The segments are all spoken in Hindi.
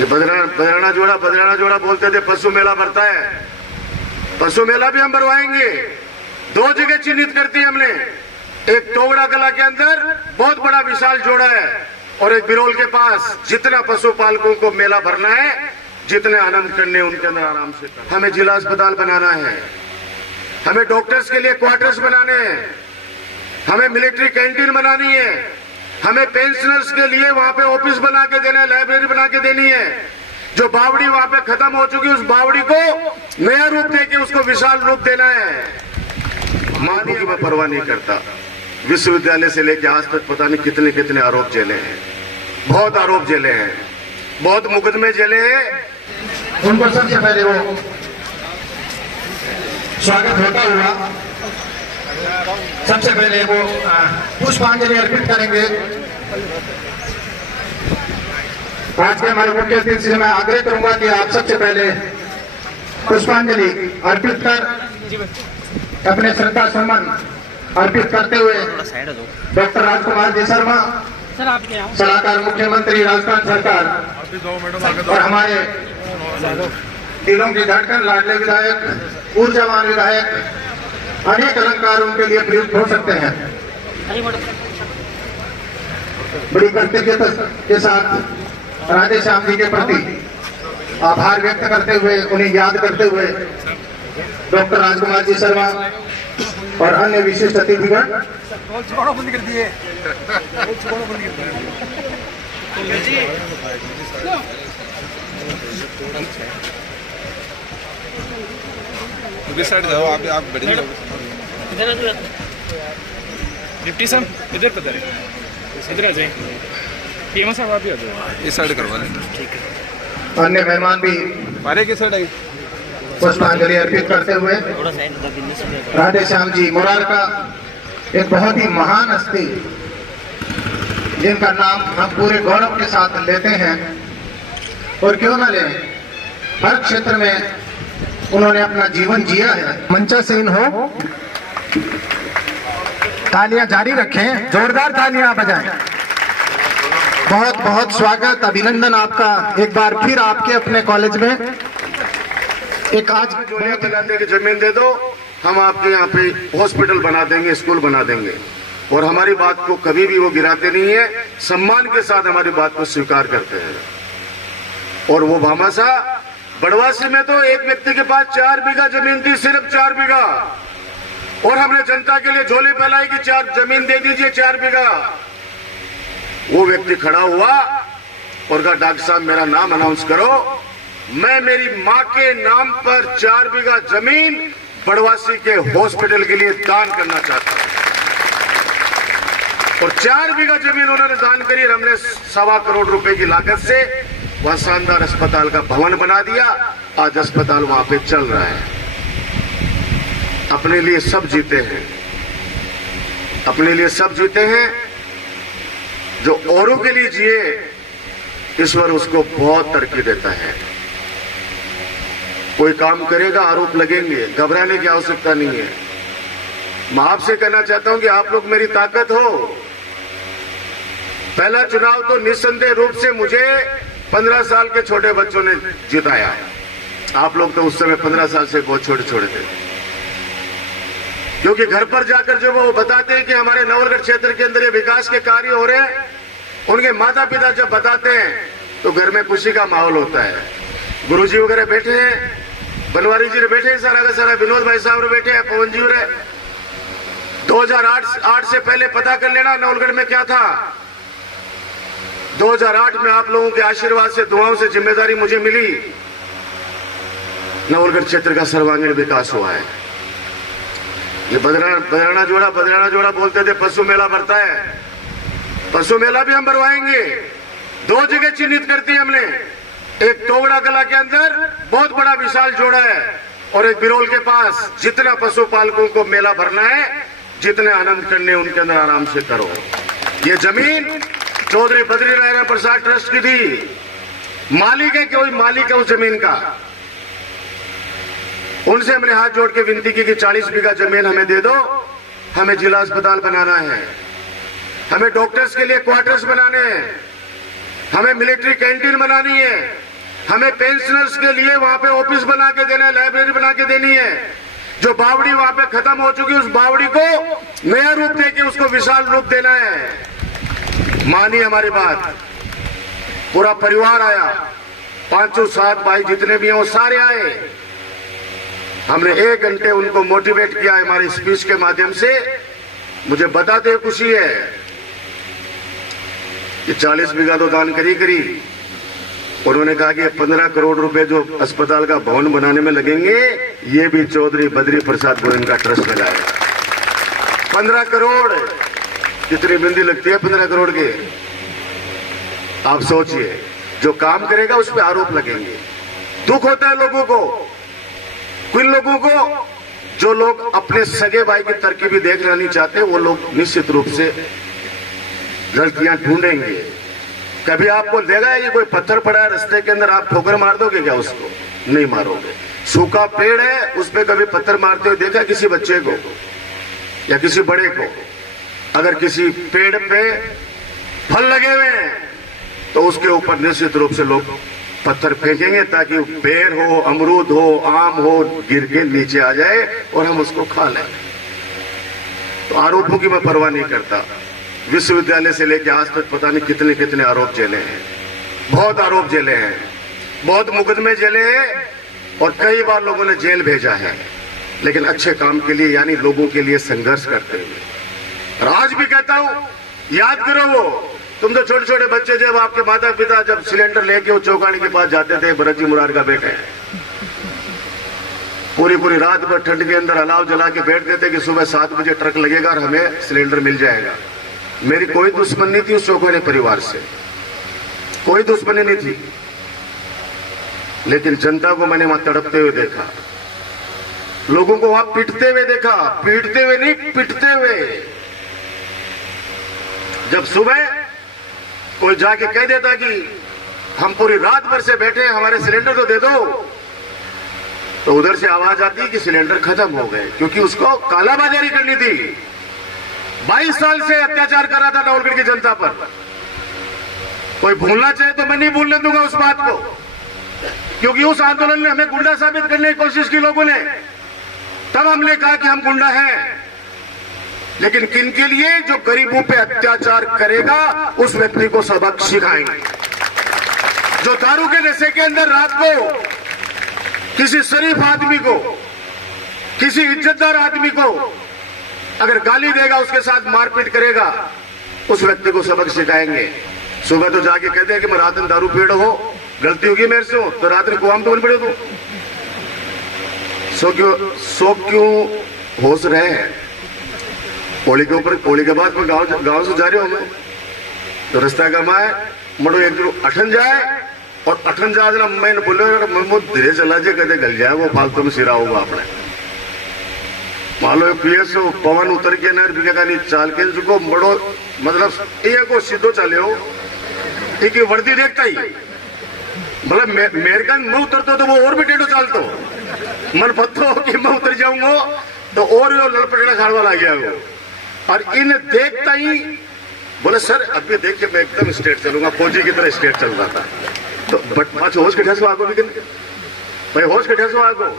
ये बदराना जोड़ा बोलते थे पशु मेला भरता है। पशु मेला भी हम भरवाएंगे। 2 जगह चिन्हित करती है हमने, एक तोगड़ा कला के अंदर बहुत बड़ा विशाल जोड़ा है और एक बिरोल के पास। जितना पशु पालकों को मेला भरना है, जितने आनंद करने उनके अंदर आराम से करना। हमें जिला अस्पताल बनाना है, हमें डॉक्टर्स के लिए क्वार्टर्स बनाने हैं, हमें मिलिट्री कैंटीन बनानी है, हमें पेंशनर्स के लिए वहां पे ऑफिस बना के देना है, लाइब्रेरी बना के देनी है। जो बावड़ी वहां पे खत्म हो चुकी उस बावड़ी को नया रूप देके उसको विशाल रूप देना है। मानी की मैं परवाह नहीं करता। विश्वविद्यालय से लेकर आज तक पता नहीं कितने कितने आरोप झेले हैं, बहुत आरोप झेले हैं, बहुत मुकदमे झेले हैं। उनको सबसे पहले वो स्वागत होता हुआ सबसे पहले वो पुष्पांजलि अर्पित करेंगे। आज के हमारे मुख्य अतिथि से मैं आग्रह करूंगा कि आप सबसे पहले पुष्पांजलि अर्पित कर अपने श्रद्धा सम्मान अर्पित करते हुए डॉक्टर राजकुमार जी शर्मा, सलाहकार मुख्यमंत्री राजस्थान सरकार और हमारे दिलों की धड़कन लाडले विधायक, ऊर्जावान विधायक, अनेक अलंकार उनके लिए प्रयुक्त हो सकते हैं। बड़ी कृतज्ञता के साथ राधे श्याम जी के प्रति आभार व्यक्त करते हुए, उन्हें याद करते हुए डॉक्टर राजकुमार जी शर्मा और अन्य विशिष्ट अतिथिगण साइड जाओ। आप बढ़िया डिप्टी साहब इधर पता है, इधर आ जाए। पीएम साहब आप भी आ जाओ, इस साइड करवा लेंगे। ठीक है। अन्य मेहमान भी मारे किस साइड आई पुष्पांजलि अर्पित करते हुए राधे श्याम जी मुरार का एक बहुत ही महान हस्ती, जिनका नाम हम पूरे गौरव के साथ लेते हैं और क्यों ना लें, हर क्षेत्र में उन्होंने अपना जीवन जिया है। मंचासीन हो, तालियां जारी रखें, जोरदार तालियां बजाएं। बहुत बहुत स्वागत, अभिनंदन आपका एक बार फिर आपके अपने कॉलेज में। एक आज जोड़ियां बनाते कि जमीन दे दो, हम आपके यहाँ पे हॉस्पिटल बना देंगे, स्कूल बना देंगे। और हमारी बात को कभी भी वो गिराते नहीं है, सम्मान के साथ हमारी बात को स्वीकार करते हैं। और वो भामाशाह बड़वासी में तो एक व्यक्ति के पास 4 बीघा जमीन थी, सिर्फ 4 बीघा, और हमने जनता के लिए झोली फैलाई कि 4 जमीन दे दीजिए, 4 बीघा। वो व्यक्ति खड़ा हुआ और कहा डॉक्टर साहब मेरा नाम अनाउंस करो, मैं मेरी मां के नाम पर 4 बीघा जमीन बड़वासी के हॉस्पिटल के लिए दान करना चाहता हूं। और 4 बीघा जमीन उन्होंने दान करी और हमने 1.25 करोड़ रुपए की लागत से वहां शानदार अस्पताल का भवन बना दिया। आज अस्पताल वहां पे चल रहा है। अपने लिए सब जीते हैं, अपने लिए सब जीते हैं। जो औरों के लिए जिए, ईश्वर उसको बहुत तरक्की देता है। कोई काम करेगा, आरोप लगेंगे, घबराने की आवश्यकता नहीं है। मैं आपसे कहना चाहता हूं कि आप लोग मेरी ताकत हो। पहला चुनाव तो निस्संदेह रूप से मुझे 15 साल के छोटे बच्चों ने जिताया। आप लोग तो उस समय 15 साल से बहुत छोटे छोटे थे, क्योंकि घर पर जाकर जब वो बताते हैं कि हमारे नवलगढ़ क्षेत्र के अंदर ये विकास के कार्य हो रहे हैं, उनके माता पिता जब बताते हैं तो घर में खुशी का माहौल होता है। गुरुजी वगैरह बैठे हैं, बनवारी जी बैठे हैं, सारा का सारा विनोद भाई साहब बैठे हैं, पवन जी रहे। 2008 से पहले पता कर लेना नवलगढ़ में क्या था। 2008 में आप लोगों के आशीर्वाद से, दुआओं से जिम्मेदारी मुझे मिली, नवलगढ़ क्षेत्र का सर्वांगीण विकास हुआ है। ये बदराना जोड़ा बोलते थे पशु मेला भरता है। पशु मेला भी हम भरवाएंगे। 2 जगह चिन्हित करती है हमने, एक तोगड़ा कला के अंदर बहुत बड़ा विशाल जोड़ा है और एक बिरोल के पास। जितना पशु पालकों को मेला भरना है, जितने आनंद करने उनके अंदर आराम से करो। ये जमीन चौधरी बद्री नारायण प्रसाद ट्रस्ट की थी। मालिक है, कोई मालिक है उस जमीन का। उनसे हमने हाथ जोड़ के विनती की कि 40 बीघा जमीन हमें दे दो, हमें जिला अस्पताल बनाना है, हमें डॉक्टर्स के लिए क्वार्टर्स बनाने हैं, हमें मिलिट्री कैंटीन बनानी है, हमें पेंशनर्स के लिए वहां पे ऑफिस बना के देना है, लाइब्रेरी बना के देनी है। जो बावड़ी वहां पे खत्म हो चुकी उस बावड़ी को नया रूप देके उसको विशाल रूप देना है। मानिए हमारी बात। पूरा परिवार आया, 507 भाई जितने भी हैं वो सारे आए। हमने 1 घंटे उनको मोटिवेट किया हमारी स्पीच के माध्यम से। मुझे बताते खुशी है कि 40 बीघा तो दान करी। उन्होंने कहा कि 15 करोड़ रुपए जो अस्पताल का भवन बनाने में लगेंगे ये भी चौधरी बद्री प्रसाद गोविंद का ट्रस्ट लगाएगा। 15 करोड़ कितनी बिंदी लगती है 15 करोड़ के? आप सोचिए, जो काम करेगा उस पर आरोप लगेंगे। दुख होता है लोगों को, कुछ लोगों को, जो लोग अपने सगे भाई की तरकीबी देखना नहीं चाहते वो लोग निश्चित रूप से गलतियां ढूंढेंगे। कभी आपको देगा ये कोई पत्थर पड़ा है रास्ते के अंदर, आप ठोकर मार दोगे क्या? उसको नहीं मारोगे। सूखा पेड़ है उस पर कभी पत्थर मारते हुए देखा किसी बच्चे को या किसी बड़े को? अगर किसी पेड़ पे फल लगे हुए हैं तो उसके ऊपर निश्चित रूप से लोग पत्थर फेंकेंगे ताकि पेड़ हो, अमरूद हो, आम हो, गिर के नीचे आ जाए और हम उसको खा लें। तो आरोपों की मैं परवाह नहीं करता। विश्वविद्यालय से लेकर आज तक पता नहीं कितने कितने आरोप झेले हैं, बहुत आरोप झेले हैं, बहुत मुकदमे झेले हैं और कई बार लोगों ने जेल भेजा है, लेकिन अच्छे काम के लिए यानी लोगों के लिए संघर्ष करते हुए। और आज भी कहता हूं, याद करो वो तुम तो छोटे छोटे बच्चे जब आपके माता पिता जब सिलेंडर लेके वो चौकानी के पास जाते थे, भरत जी मुरार का बेटे, पूरी रात भर ठंड के अंदर अलाव जला के बैठते थे कि सुबह 7 बजे ट्रक लगेगा और हमें सिलेंडर मिल जाएगा। मेरी कोई दुश्मनी नहीं थी उस चौकानी परिवार से, कोई दुश्मनी नहीं थी, लेकिन जनता को मैंने वहां तड़पते हुए देखा, लोगों को वहां पिटते हुए देखा, पीटते हुए नहीं पिटते हुए। जब सुबह कोई जाके कह देता कि हम पूरी रात भर से बैठे हैं, हमारे सिलेंडर तो दे दो, तो उधर से आवाज आती कि सिलेंडर खत्म हो गए, क्योंकि उसको कालाबाजारी करनी थी। 22 साल से अत्याचार कर रहा था नवलगढ़ की जनता पर। कोई भूलना चाहे तो मैं नहीं भूलने दूंगा उस बात को, क्योंकि उस आंदोलन ने हमें गुंडा साबित करने की कोशिश की लोगों ने। तब हमने कहा कि हम गुंडा हैं, लेकिन किन के लिए? जो गरीबों पे अत्याचार करेगा उस व्यक्ति को सबक सिखाएंगे। जो दारू के नशे के अंदर रात को किसी शरीफ आदमी को, किसी इज्जतदार आदमी को अगर गाली देगा, उसके साथ मारपीट करेगा, उस व्यक्ति को सबक सिखाएंगे। सुबह तो जाके कहते हैं कि मैं रात में दारू पीड़ हो, गलती होगी मेरे से, तो रात में कुआं तो पड़े तू सो क्यों होश रहे हैं? होली के ऊपर, होली के बाद मैं गांव से जा रही हूं मैं, तो रास्ता का मैं मड़ो एक दिन अठन जाए और अठन जा देना मैंने बोले धीरे चला जाए, कदे गल जाए वो फालतू में सिरा होगा अपने। मान लो पीएस पवन उतर के ना नहीं चाल के को बड़ो मतलब ये को सीधो चले हो, एक वर्दी देखता ही मतलब मेरे का मैं उतरता तो वो और भी टेढ़ो चालतो, मन पत्तो कि मैं उतर जाऊंगा तो और लड़पटेड़ा खाड़वा लग गया वो। और इन देखता ही बोले सर अभी देखिए मैं एकदम स्ट्रेट चलूंगा, फौजी की तरह स्ट्रेट चल रहा था। तो बट पाँच होश के ठेसो आगो, लेकिन भाई होश के ठेसो आगो,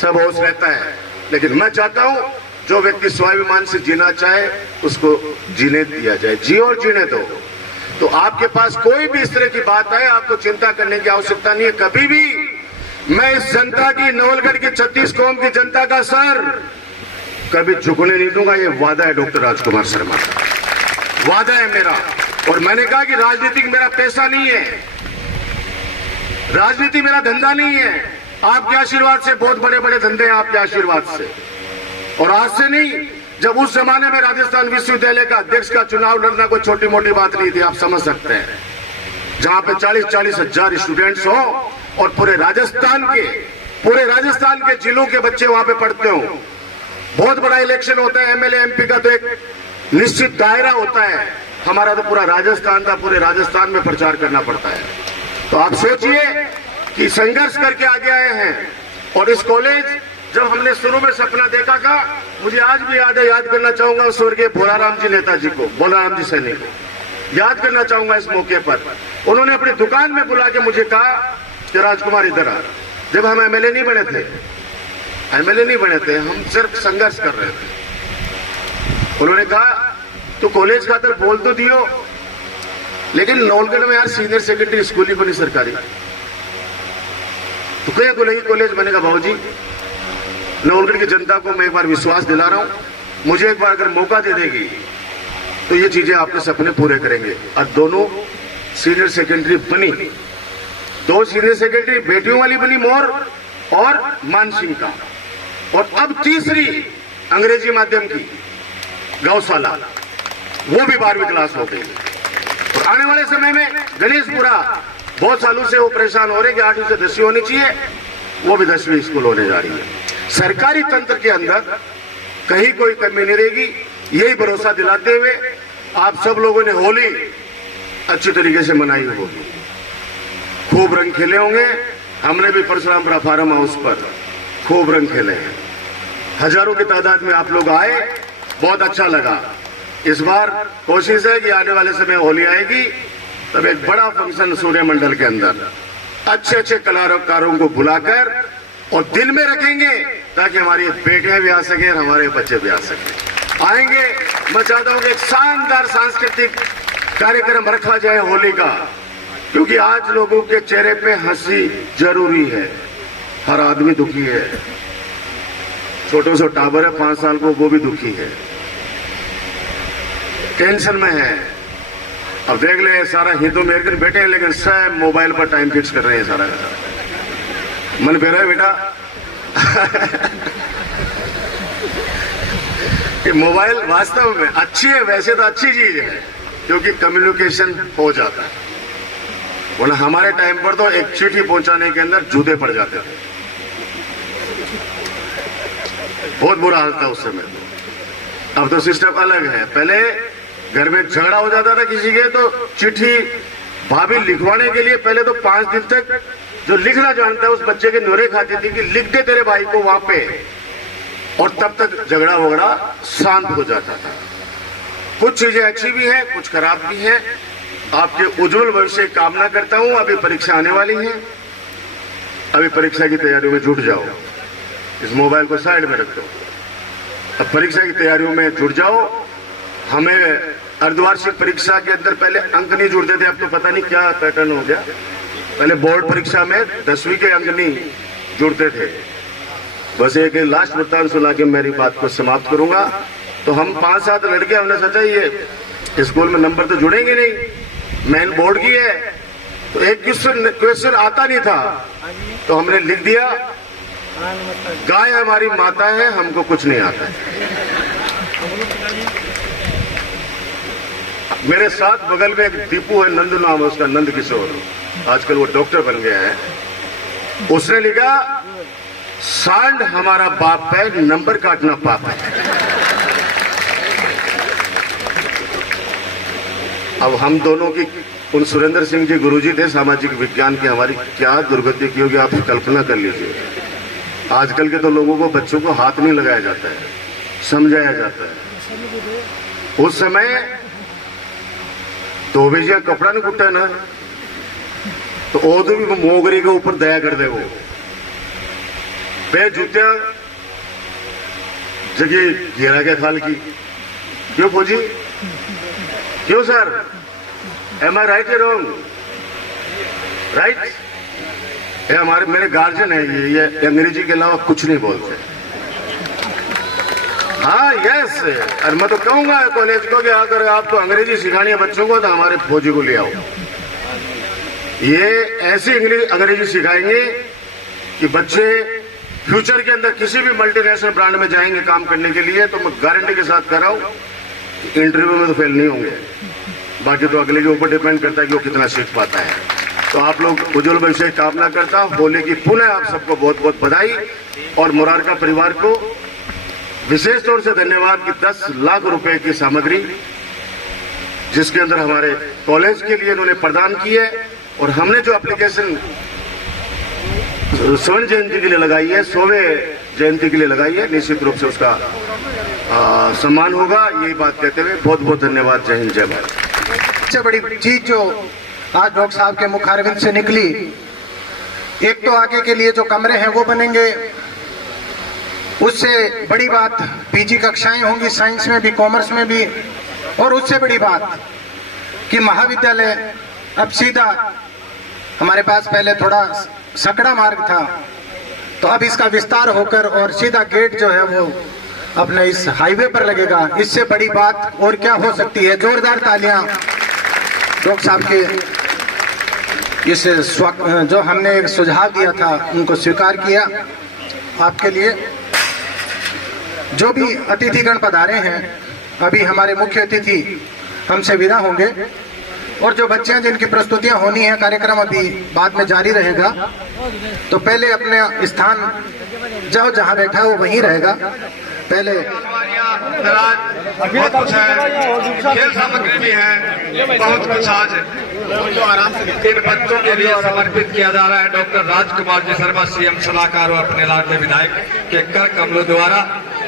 सब होश रहता है। लेकिन मैं चाहता हूं जो व्यक्ति स्वाभिमान से जीना चाहे उसको जीने दिया जाए, जी और जीने दो। तो आपके पास कोई भी इस तरह की बात है, आपको चिंता करने की आवश्यकता नहीं है। कभी भी मैं इस जनता की, नवलगढ़ की 36 कौम की जनता का सर कभी झुकने नहीं दूंगा, ये वादा है डॉक्टर राजकुमार शर्मा का, वादा है मेरा। और मैंने कहा कि राजनीति मेरा पैसा नहीं है, राजनीति मेरा धंधा नहीं है। आपके आशीर्वाद से बहुत बड़े बड़े धंधे हैं, आपके आशीर्वाद से। और आज से नहीं, जब उस जमाने में राजस्थान विश्वविद्यालय का अध्यक्ष का चुनाव लड़ना कोई छोटी मोटी बात नहीं थी, आप समझ सकते हैं। जहां पे 40-40 हजार स्टूडेंट्स हो और पूरे राजस्थान के जिलों के बच्चे वहां पे पढ़ते हो। बहुत बड़ा इलेक्शन होता है एमएलए एमपी का, तो एक निश्चित दायरा होता है। हमारा तो पूरा राजस्थान था, पूरे राजस्थान में प्रचार करना पड़ता है। तो आप सोचिए कि संघर्ष करके आगे आए हैं। और इस कॉलेज जब हमने शुरू में सपना देखा था, मुझे आज भी याद है, याद करना चाहूंगा स्वर्गीय भोलाराम जी नेताजी को, भोलाराम जी सैनिक को याद करना चाहूंगा इस मौके पर। उन्होंने अपनी दुकान में बुला के मुझे कहा कि राजकुमार इधर आ। जब हम एमएलए नहीं बने थे, हम सिर्फ संघर्ष कर रहे थे। उन्होंने कहा तो कॉलेज का तो बोल तो दियो, लेकिन नौलगढ़ में यार सीनियर सेकेंडरी स्कूल ही बनी सरकारी, तो क्या को लगी कॉलेज बनेगा। भाऊजी, नौलगढ़ की जनता को मैं एक बार विश्वास दिला रहा हूं, मुझे एक बार अगर मौका दे देगी तो ये चीजें आपके सपने पूरे करेंगे। और दोनों सीनियर सेकेंडरी बनी, 2 सीनियर सेकेंडरी बेटियों वाली बनी, मोर और मानसिंह का, और अब तीसरी अंग्रेजी माध्यम की गौशाला, वो भी 12वीं क्लास हो गई। और आने वाले समय में गणेशपुरा, बहुत सालों से वो परेशान हो रहे कि 8वीं से 10वीं होनी चाहिए, वो भी 10वीं स्कूल होने जा रही है। सरकारी तंत्र के अंदर कहीं कोई कमी नहीं रहेगी, यही भरोसा दिलाते हुए आप सब लोगों ने होली अच्छी तरीके से मनाई होगी, खूब रंग खेले होंगे। हमने भी परशुरामपुरा फार्म हाउस पर खूब रंग खेले हैं, हजारों की तादाद में आप लोग आए, बहुत अच्छा लगा। इस बार कोशिश है कि आने वाले समय होली आएगी तब एक बड़ा फंक्शन सूर्य मंडल के अंदर अच्छे कलाकारों को बुलाकर और दिल में रखेंगे, ताकि हमारी बेटियां भी आ सके और हमारे बच्चे भी आ सके। आएंगे, मैं चाहता हूं कि एक शानदार सांस्कृतिक कार्यक्रम रखा जाए होली का, क्योंकि आज लोगों के चेहरे पे हंसी जरूरी है। हर आदमी दुखी है, छोटे से टाबर है 5 साल को, वो भी दुखी है, टेंशन में है। अब देख ले, सारा हिंदू अमेरिकन बैठे हैं, लेकिन सब मोबाइल पर टाइम फिक्स कर रहे हैं। सारा मन पे रहा बेटा कि मोबाइल वास्तव में अच्छी है, वैसे तो अच्छी चीज है, क्योंकि कम्युनिकेशन हो जाता है। वरना हमारे टाइम पर तो एक चिट्ठी पहुंचाने के अंदर जूते पड़ जाते थे, बहुत बुरा हाल था उस समय। अब तो सिस्टम अलग है। पहले घर में झगड़ा हो जाता था किसी के, तो चिट्ठी भाभी लिखवाने के लिए पहले तो 5 दिन तक जो लिखना जानता है उस बच्चे के न्योरे खाती थी कि लिख दे तेरे भाई को वहां पे, और तब तक झगड़ा वगड़ा शांत हो जाता था। कुछ चीजें अच्छी भी हैं, कुछ खराब भी हैं। आपके उज्जवल भविष्य की कामना करता हूं। अभी परीक्षा आने वाली है, अभी परीक्षा की तैयारियों में जुट जाओ, इस मोबाइल को साइड में रख दो, अब परीक्षा की तैयारियों में जुट जाओ। हमें अर्धवार्षिक परीक्षा के अंदर पहले अंक नहीं जुड़ते थे, अब तो पता नहीं क्या पैटर्न हो गया। पहले बोर्ड परीक्षा में 10वीं के अंक नहीं जुड़ते थे। बस एक लास्ट वृत्तांत सुना के मेरी बात को समाप्त करूंगा। तो हम 5-7 लड़के, हमने सोचा ये स्कूल में नंबर तो जुड़ेंगे नहीं, मेन बोर्ड की है, तो एक क्वेश्चन आता नहीं था, तो हमने लिख दिया, गाय हमारी माता है, हमको कुछ नहीं आता है। मेरे साथ बगल में एक दीपू है, नंद नाम है उसका, नंद किशोर, आजकल वो डॉक्टर बन गया है। उसने लिखा, सांड हमारा बाप है, नंबर काटना पाप है। अब हम दोनों की, उन सुरेंद्र सिंह जी गुरुजी थे सामाजिक विज्ञान की, हमारी क्या दुर्गति की होगी आप कल्पना कर लीजिए। आजकल के तो लोगों को, बच्चों को हाथ नहीं लगाया जाता है, समझाया जाता है। उस समय 2 बजे कपड़ा नहीं कुटा ना, तो ओदू भी मोगरी के ऊपर दया कर दे, वो बे जूतिया जगह घेरा के खाल की। क्यों फौजी, क्यों सर, एम आई राइट या रॉन्ग? राइट। ये हमारे मेरे गार्जियन है, ये अंग्रेजी के अलावा कुछ नहीं बोलते। हाँ यस, और मैं तो कहूंगा कॉलेज को कि अगर आपको अंग्रेजी सिखानी है बच्चों को, तो हमारे फौजी को ले आओ। ये ऐसी अंग्रेजी सिखाएंगे कि बच्चे फ्यूचर के अंदर किसी भी मल्टीनेशनल ब्रांड में जाएंगे काम करने के लिए, तो मैं गारंटी के साथ कह रहा हूं, इंटरव्यू में तो फेल नहीं होंगे। बाकी तो अगले के ऊपर डिपेंड करता है कि वो कितना सीख पाता है। तो आप लोग उज्जवल भविष्य की कामना करता हूं। होली की पुनः आप सबको बहुत बहुत बधाई, और मुरारका परिवार को विशेष तौर से धन्यवाद कि 10 लाख रुपए की सामग्री जिसके अंदर हमारे कॉलेज के लिए इन्होंने प्रदान की है, और हमने जो एप्लीकेशन स्वर्ण जयंती के लिए लगाई है, 100वें जयंती के लिए लगाई है, निश्चित रूप से उसका सम्मान होगा। यही बात कहते हुए बहुत बहुत धन्यवाद। जय हिंद, जय भारत। सबसे बड़ी चीज जो आज डॉक्टर साहब के मुखारविंद से निकली, एक तो आगे के लिए जो कमरे हैं वो बनेंगे, उससे बड़ी बात पीजी कक्षाएं होंगी साइंस में भी, कॉमर्स में भी, और उससे बड़ी बात कि महाविद्यालय अब सीधा, हमारे पास पहले थोड़ा सकड़ा मार्ग था, तो अब इसका विस्तार होकर और सीधा गेट जो है वो अपने इस हाईवे पर लगेगा। इससे बड़ी बात और क्या हो सकती है। जोरदार तालियां डॉक्टर साहब के इस जो हमने एक सुझाव दिया था उनको स्वीकार किया। आपके लिए जो भी अतिथिगण पधारे हैं, अभी हमारे मुख्य अतिथि हमसे विदा होंगे और जो बच्चे हैं जिनकी प्रस्तुतियां होनी है, कार्यक्रम अभी बाद में जारी रहेगा। तो पहले अपने स्थान जो जहां बैठा है वो वहीं रहेगा। पहले बहुत कुछ है, खेल सामग्री भी है, बहुत कुछ आज इन बच्चों के लिए समर्पित किया जा रहा है। डॉक्टर राजकुमार जी शर्मा सीएम सलाहकार और अपने लाडले विधायक के कर कमलों द्वारा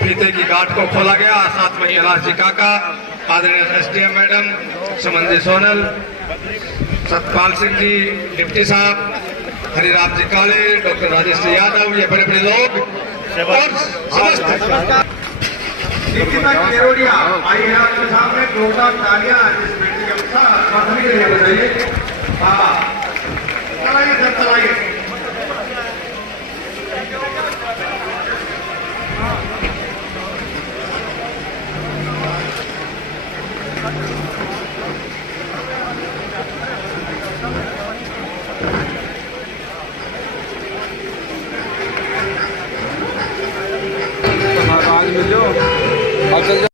फीते की गांठ को खोला गया। साथ में कैलाश जी काका, आदरणीय SDM madam, Suman ji Sonal, Satpal Singh ji deputy साहब, हरिराम जी काले, डॉक्टर राजेश जी यादव, ये बड़े बड़े लोग और समस्त निकिता केरोडिया, आइए आपके सामने जोरदार तालियां इस बेटी के उत्साह के लिए बजाइए। हाँ, चलाइए सर, चलाइए।